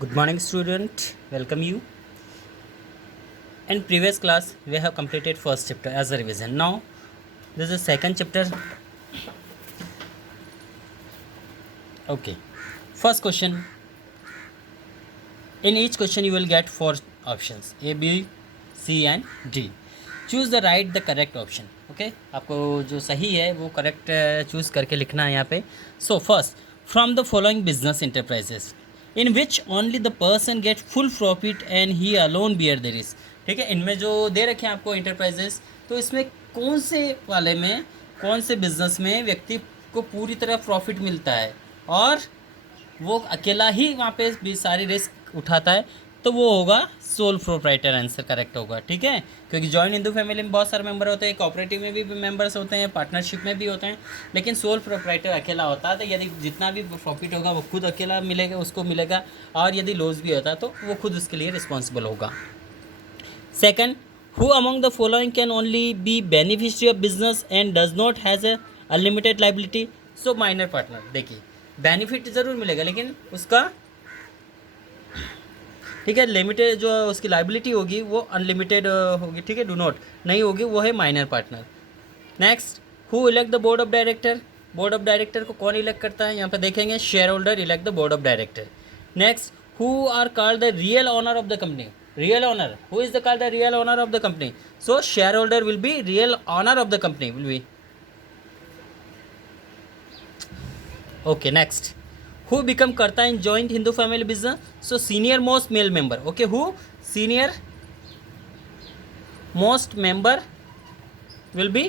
Good morning, student. Welcome you. In previous class, we have completed first chapter as a revision. Now, this is second chapter. Okay. First question. In each question, you will get four options: A, B, C, and D. Choose the right, the correct option. Okay. आपको जो सही है वो correct choose करके लिखना है यहाँ पे. So first, from the following business enterprises, in which only the person get full profit and he alone bear the risk. ठीक है, इनमें जो दे रखे हैं आपको इंटरप्राइजेस, तो इसमें कौन से वाले में, कौन से बिजनेस में व्यक्ति को पूरी तरह प्रॉफिट मिलता है और वो अकेला ही वहाँ पे भी सारी रिस्क उठाता है, तो वो होगा सोल प्रोप्राइटर. आंसर करेक्ट होगा. ठीक है, क्योंकि जॉइंट हिंदू फैमिली में बहुत सारे मेंबर होते हैं, कोऑपरेटिव में भी मेंबर्स होते हैं, पार्टनरशिप में भी होते हैं, लेकिन सोल प्रोप्राइटर अकेला होता है. तो यदि जितना भी प्रॉफिट होगा वो खुद अकेला मिलेगा, उसको मिलेगा, और यदि लॉस भी होता है तो वो खुद उसके लिए रिस्पॉन्सिबल होगा. Second, who among the following can only be beneficiary of business and does not has a unlimited liability. So minor partner. देखिए, बेनिफिट ज़रूर मिलेगा लेकिन उसका, ठीक है, लिमिटेड जो उसकी लाइबिलिटी होगी वो अनलिमिटेड होगी. ठीक है, डू नॉट नहीं होगी, वो है minor partner. Next, who elect the board of director. Board of director को कौन इलेक्ट करता है, यहाँ पे देखेंगे share holder elect the board of director. Next, who are called the real owner of the company. Real owner, who is the called the real owner of the company. So share holder will be real owner of the company will be. Okay, next, who become karta in joint Hindu family business. So senior most male member. Okay, who senior most member will be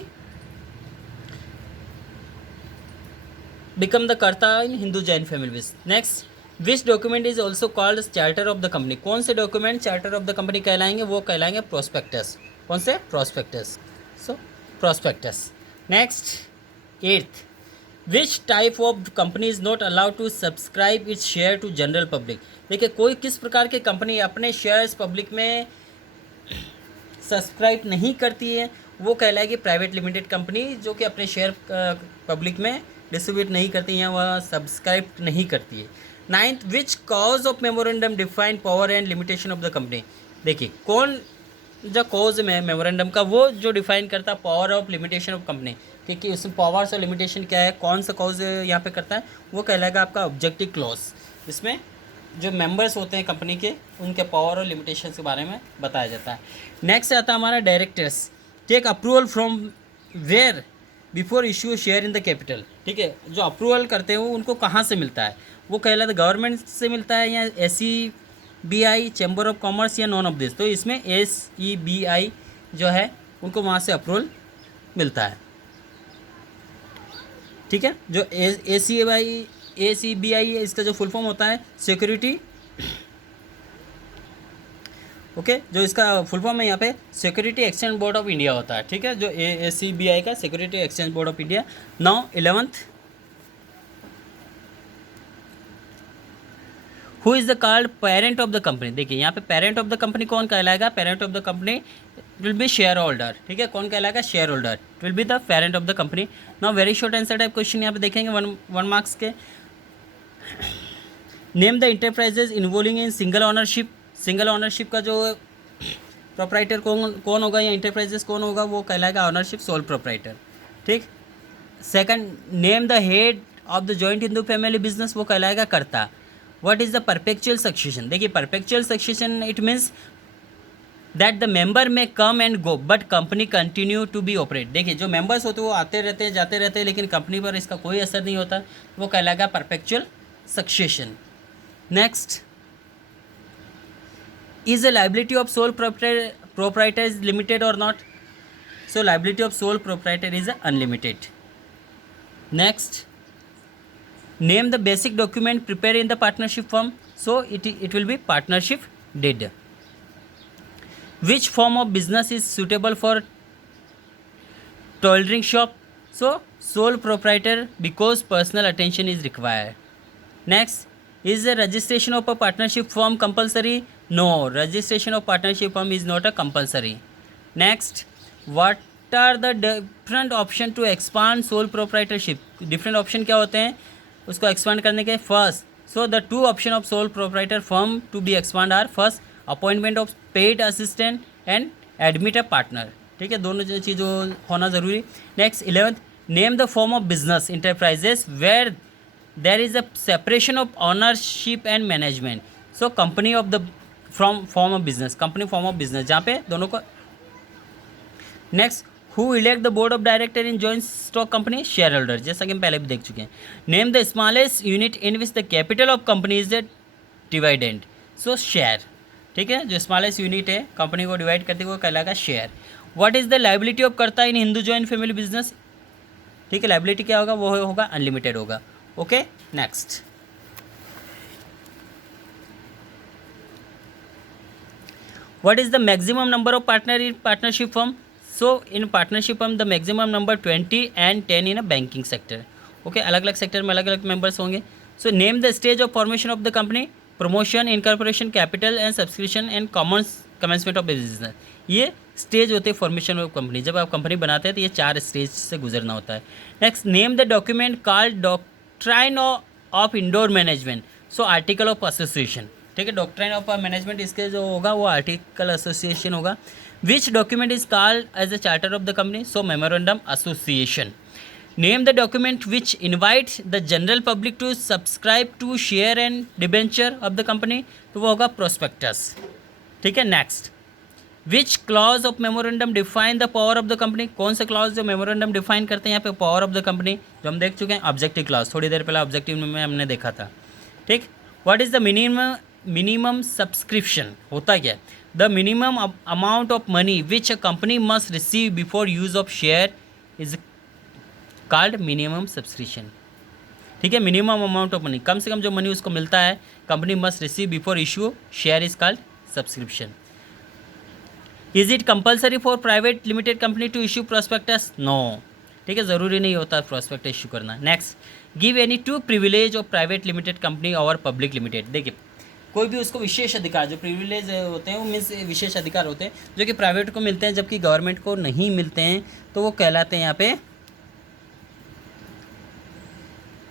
become the karta in Hindu joint family business. Next, which document is also called as charter of the company. कौन से document charter of the company कहलाएंगे, वो कहलाएंगे prospectus. कौन से prospectus. So prospectus. Next, eighth, which type of company is not allowed to subscribe its share to general public. देखिए, कोई किस प्रकार की कंपनी अपने शेयर्स पब्लिक में सब्सक्राइब नहीं करती है, वो कहलाएगी प्राइवेट लिमिटेड कंपनी, जो कि अपने शेयर पब्लिक में डिस्ट्रीब्यूट नहीं करती है, वह सब्सक्राइब नहीं करती है. Ninth, which cause of memorandum define power and limitation of the company. देखिए, कौन जो कॉज में मेमोरेंडम का, वो जो डिफाइन करता है power of limitation of company, क्योंकि उसमें पावर्स और लिमिटेशन क्या है, कौन सा कॉज यहाँ पे करता है, वो कहलाएगा आपका ऑब्जेक्टिव क्लॉज. इसमें जो मेंबर्स होते हैं कंपनी के, उनके पावर और लिमिटेशन के बारे में बताया जाता है. नेक्स्ट आता है हमारा directors. Take approval from where before issue share in the capital. ठीक है, जो अप्रूवल करते हैं वो उनको कहाँ से मिलता है, वो कहलाता है गवर्नमेंट से मिलता है, या SEBI, चैम्बर ऑफ कॉमर्स, या नॉन ऑफ दिस. तो इसमें SEBI जो है उनको वहाँ से अप्रूवल मिलता है. ठीक है, जो ACBI है, इसका जो फुल फॉर्म होता है सिक्योरिटी. ओके, जो इसका फुल फॉर्म है यहाँ पे security exchange board of India होता है. ठीक है, जो ACBI का security exchange board of India. Now 11th, who is the called parent of the company. देखिए, यहाँ पे पेरेंट ऑफ द कंपनी कौन कहलाएगा, parent of the company will B share holder. ठीक है, कौन कहलाएगा, share holder will be the parent of the company. Now very short answer type question यहाँ पे देखेंगे, वन मार्क्स के. Name the enterprises involving in single ownership. Single ownership का जो प्रोप्राइटर कौन होगा, या इंटरप्राइजेज कौन होगा, वो कहलाएगा ऑनरशिप सोल प्रोप्राइटर. ठीक. Second, name the head of the joint Hindu family business, वो कहलाएगा karta. What is the perpetual succession. देखिए, perpetual succession it means that the member may come and go but company continue to be operate. देखिए, जो members होते हैं वो आते रहते हैं, जाते रहते हैं, लेकिन कंपनी पर इसका कोई असर नहीं होता, वो कहलाएगा perpetual succession. Next, is the liability of sole proprietor is limited और not. So liability of sole proprietor is unlimited. Next, name the basic document prepare in the partnership form. So it will be partnership deed. Which form of business is suitable for tailoring shop? So sole proprietor, because personal attention is required. Next, is the registration of a partnership firm compulsory? No, registration of partnership firm is not a compulsory. Next, what are the different option to expand sole proprietorship? Different option क्या होते हैं उसको expand करने के. First, So the two option of sole proprietor firm to be expand are first appointment of paid assistant and admit a partner. ठीक है, दोनों जो चीज़ होना ज़रूरी. Next 11th, name the form of business enterprises where there is a separation of ownership and management. So company of the from form of business, company form of business जहाँ पे दोनों को. Next, who elect the board of director in joint stock company, share holder, जैसा कि हम पहले भी देख चुके हैं. Name the smallest unit in which the capital of company is the dividend. So share. ठीक है, जो स्मॉलेस्ट यूनिट है कंपनी को डिवाइड करते हुए कहलाएगा share. What is the liability of कर्ता इन हिंदू जॉइंट फैमिली बिजनेस. ठीक है, लाइबिलिटी क्या होगा, वो होगा अनलिमिटेड होगा. Okay, next. What is the maximum number of partner in partnership firm. So in partnership firm the maximum number 20 and 10 in a banking sector. Okay, अलग अलग सेक्टर में अलग अलग मेंबर्स होंगे. So name the stage of formation of the company, promotion, incorporation, capital and subscription and commencement of business. ये stage होते हैं formation of company. जब आप कंपनी बनाते हैं तो ये 4 स्टेज से गुजरना होता है. Next, name the document called doctrine of indoor management. So article of association. ठीक है, डॉक्ट्राइन ऑफ मैनेजमेंट इसके जो होगा वो आर्टिकल एसोसिएशन होगा. Which document is called as a charter of the company. So memorandum association. Name the document which invite the general public to subscribe to share and debenture of the company. तो वो होगा prospectus. ठीक है, next, which clause of memorandum define the power of the company. कौन से clause जो memorandum define करते हैं यहाँ पे पावर ऑफ द कंपनी, जो हम देख चुके हैं ऑब्जेक्टिव क्लॉज. थोड़ी देर पहले ऑब्जेक्टिव में हमने देखा था. ठीक, what is the minimum subscription. होता क्या है, the minimum amount of money which a company must receive before use of share is called minimum subscription. ठीक है, मिनिमम अमाउंट ऑफ मनी, कम से कम जो मनी उसको मिलता है company must receive before issue share is called subscription. Is it compulsory for private limited company to issue prospectus. No. ठीक है, ज़रूरी नहीं होता प्रोस्पेक्टस इशू करना. Next, give any two privilege of private limited company और public limited. देखिए, कोई भी उसको विशेष अधिकार, जो प्रिविलेज होते हैं वो मीन्स विशेष अधिकार होते हैं जो कि प्राइवेट को मिलते हैं जबकि गवर्नमेंट को नहीं मिलते हैं, तो वो कहलाते हैं यहाँ पे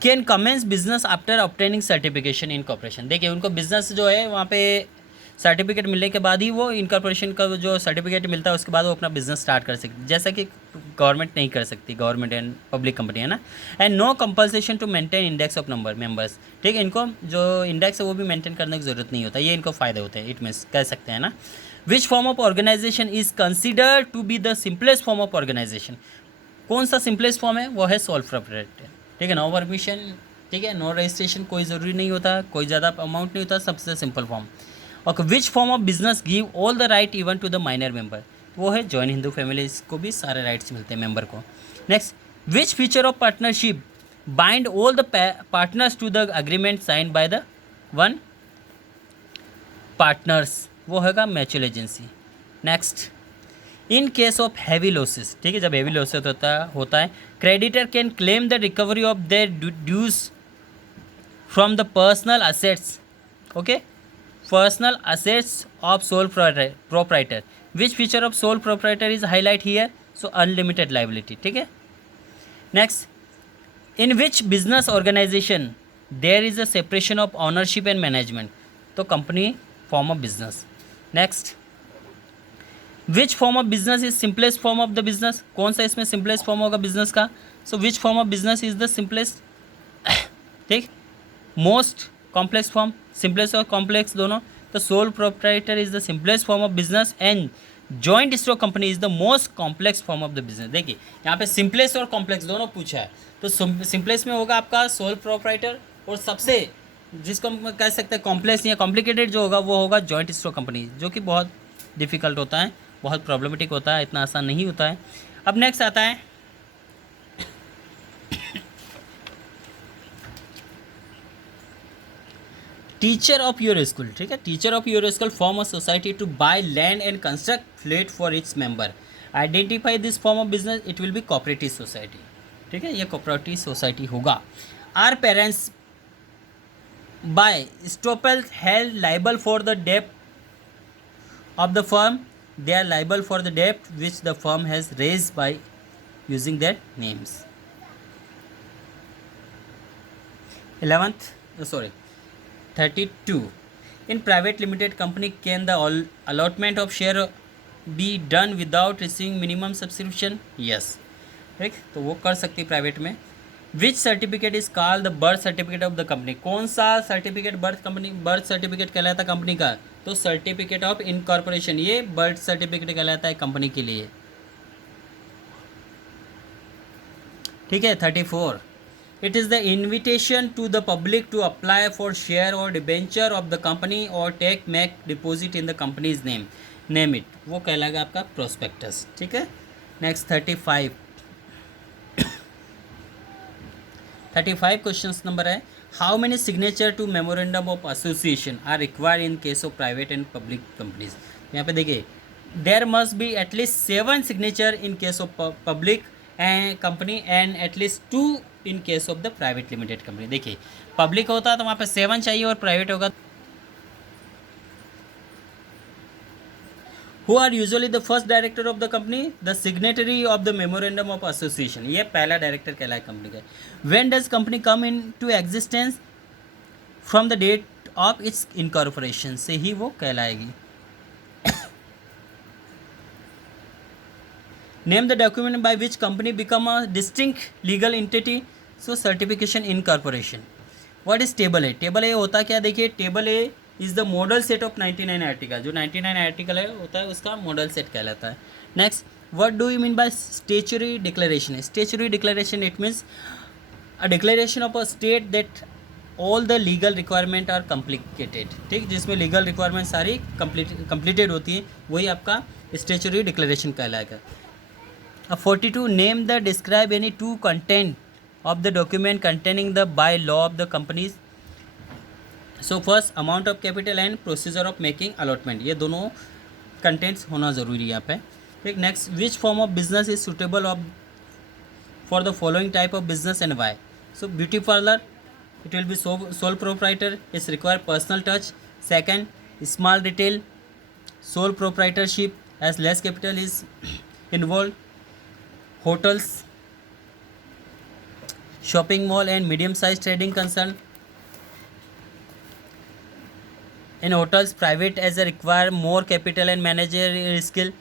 can commence business after obtaining certification in corporation. देखिए, उनको बिजनेस जो है वहाँ पे सर्टिफिकेट मिलने के बाद ही वो इनकॉर्पोरेशन का जो सर्टिफिकेट मिलता है उसके बाद वो अपना बिजनेस स्टार्ट कर सकती, जैसा कि गवर्नमेंट नहीं कर सकती. गवर्नमेंट एंड पब्लिक कंपनी है ना. And no compulsion to maintain index of number members. ठीक है, इनको जो इंडेक्स है वो भी मेंटेन करने की जरूरत नहीं होता. ये इनको फ़ायदे होते हैं, इट मीन्स कह सकते हैं ना. Which form of organisation is considered to be the simplest form of organisation. कौन सा सिंपलेस्ट फॉर्म है, वो है सोल प्रोप्राइटर. ठीक है, नो परमिशन, ठीक है, नो रजिस्ट्रेशन, कोई ज़रूरी नहीं होता, कोई ज़्यादा अमाउंट नहीं होता, सबसे simple form. Okay, which form of business give all the right even to the minor member. वो है जॉइन हिंदू फैमिली, इसको भी सारे राइट्स मिलते हैं मेंबर को. Next, which feature of partnership bind all the partners to the agreement sign by the one partners. वो होगा mutual agency. Next, in case of heavy losses. ठीक है, जब हैवी लॉसेस होता है creditor can claim the recovery of their dues from the personal assets. Okay, personal assets of sole proprietor. Which feature of sole proprietor is highlight here. So unlimited liability. ठीक है, next, in which business organisation there is a separation of ownership and management. तो company form of business. Next, which form of business is simplest form of the business. कौन सा इसमें simplest form होगा business का. So which form of business is the simplest. ठीक, most complex form, simplest और complex दोनों. तो sole proprietor is the simplest form of business and joint stock company is the most complex form of the business. देखिए, यहाँ पे simplest और complex दोनों पूछा है. तो सिंपलेस्ट में होगा आपका सोल प्रोप्राइटर और सबसे जिसको हम कह सकते हैं कॉम्प्लेक्स या कॉम्प्लिकेटेड जो होगा वो होगा जॉइंट स्टॉक कंपनी, जो कि बहुत डिफिकल्ट होता है, बहुत प्रॉब्लमेटिक होता है, इतना आसान नहीं होता है. अब नेक्स्ट आता है टीचर ऑफ योर स्कूल. ठीक है, teacher of your school form a society to buy land and construct flat for its member. Identify this form of business. It will be cooperative society. ठीक है, ये cooperative society होगा. Are partners by estoppel held liable for the डेब्ट of the firm. They are liable for the debt which the firm has raised by using their names. 11th, 32. In private limited company, can the allotment of share be done without receiving minimum subscription? Yes. ठीक, तो वो कर सकती है private में. Which certificate is called the birth certificate of the company? कौन सा certificate birth certificate कहलाता है कंपनी का? तो सर्टिफिकेट ऑफ इनकॉर्पोरेशन, ये बर्थ सर्टिफिकेट कहलाता है कंपनी के लिए. ठीक है. 34. It is the invitation to the public to apply for share और डिबेंचर ऑफ द कंपनी और take make deposit in the company's name it, वो कहलाएगा आपका प्रोस्पेक्टस. ठीक है. नेक्स्ट 35. 35 क्वेश्चन नंबर है, how many signature to memorandum of association are required in case of private and public companies? यहाँ पे देखिए, there must be at least 7 signature in case of public and company and at least 2 in case of the private limited company. देखिए, public होता तो वहाँ पे 7 चाहिए और प्राइवेट होगा. Who are usually the first director of the company? The signatory of the memorandum of association. ये पहला डायरेक्टर कहलाए कंपनी का. When does company come into existence? From the date of its incorporation से ही वो कहलाएगी. Name the document by which company become a distinct legal entity. So certification incorporation. What is table A? Table A होता क्या? देखिए, table A is the model set of 99 article. जो 99 article है होता है उसका मॉडल सेट कहलाता है. Next, what do you mean by statutory declaration? Statutory declaration, it means a declaration of a state that all the legal requirement are complicated. ठीक, जिसमें legal requirement सारी कंप्लीटेड होती है, वही आपका स्टेचुरी डिक्लेरेशन कहलाएगा. 42. Name the describe any two content of the document containing the by law of the companies. So first, amount of capital and procedure of making allotment, ये दोनों contents होना ज़रूरी है यहाँ पे. ठीक. Next, which form of business is suitable of for the following type of business and why? So beauty parlour, it will be sole proprietor, is require personal touch. Second, small retail, sole proprietorship as less capital is involved. Hotels, shopping mall and medium sized trading concern. In hotels, private as a require more capital and managerial skill.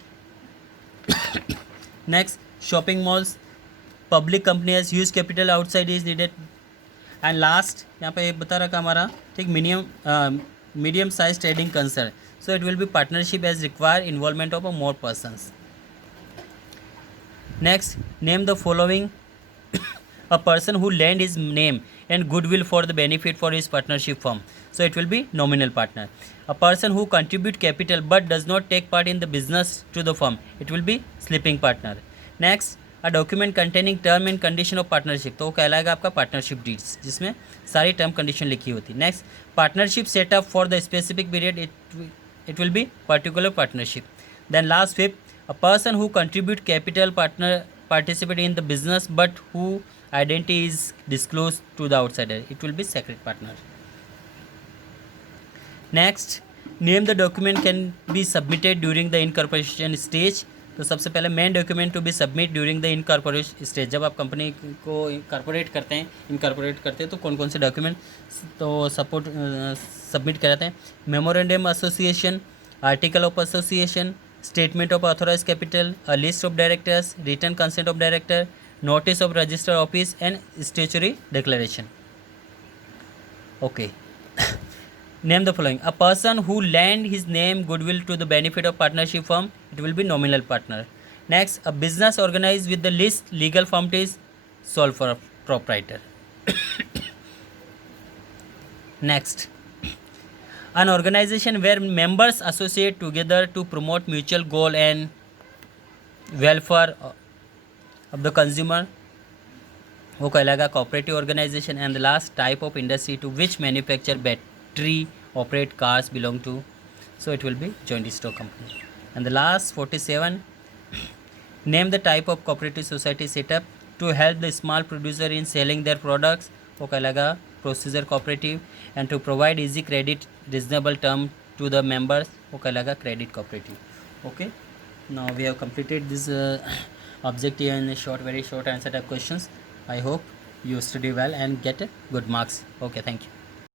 Next, shopping malls, public company has huge capital outside is needed. And last यहाँ पे बता रखा हमारा, ठीक, medium size trading concern. So it will be partnership as require involvement of a more persons. Next, name the following a person who lend his name and goodwill for the benefit for his partnership firm. So it will be nominal partner. A person who contribute capital but does not take part in the business to the firm, it will B sleeping partner. Next, a document containing term and condition of partnership, तो वो कहलाएगा आपका partnership deeds, जिसमें सारी term condition लिखी होती है. Next, partnership setup for the specific period, it will be particular partnership. Then last, fifth, a person who contribute capital participate in the business but who identity is disclose to the outsider, it will be secret partner. Next, name the document can be submitted during the incorporation stage. तो सबसे पहले main document to be submit during the incorporation stage. जब आप company को incorporate करते हैं तो कौन कौन से डॉक्यूमेंट तो सबमिट कराते हैं? Memorandum association, article of association, statement of authorise capital, a list of directors, written consent of director, notice of register office and statutory declaration. Okay. Name the following. A person who lend his name goodwill to the benefit of partnership firm, it will be nominal partner. Next, a business organized with the least legal form is sole proprietor. Next, an organization where members associate together to promote mutual goal and welfare of the consumer, वो कहलाएगा cooperative organization. And the last type of industry to which manufacture battery operate cars belong to, so it will be joint stock company. And the last 47, name the type of cooperative society set up to help the small producer in selling their products, वो कहलाएगा procedure cooperative. And to provide easy credit reasonable term to the members, वो कहलाएगा credit cooperative. Okay, now we have completed this objective and very short answer type questions. I hope you study well and get good marks. Okay, thank you.